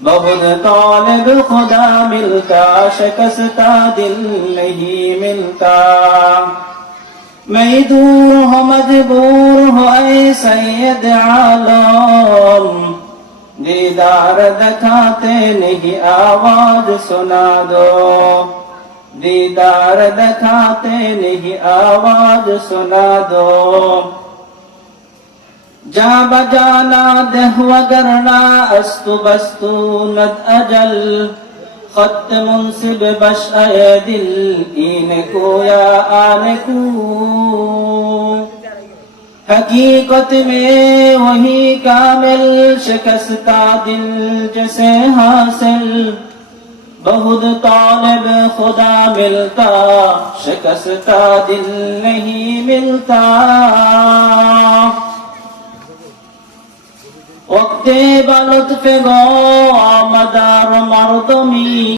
بہت طالب خدا ملتا شکستہ دل نہیں ملتا میں دور ہوں مجبور ہوں اے سید عالم دیدار دکھاتے نہیں آواز سنا دو دیدار دکھاتے نہیں آواز سنا دو جا بجانا دہ وگرنا استو بستو ند اجل خط منصب بش اے دل این کو یا آن کو حقیقت میں وہی کامل شکستہ دل جسے حاصل بہت طالب خدا ملتا شکستہ دل نہیں ملتا وقت بلطف گو آمدار مردمی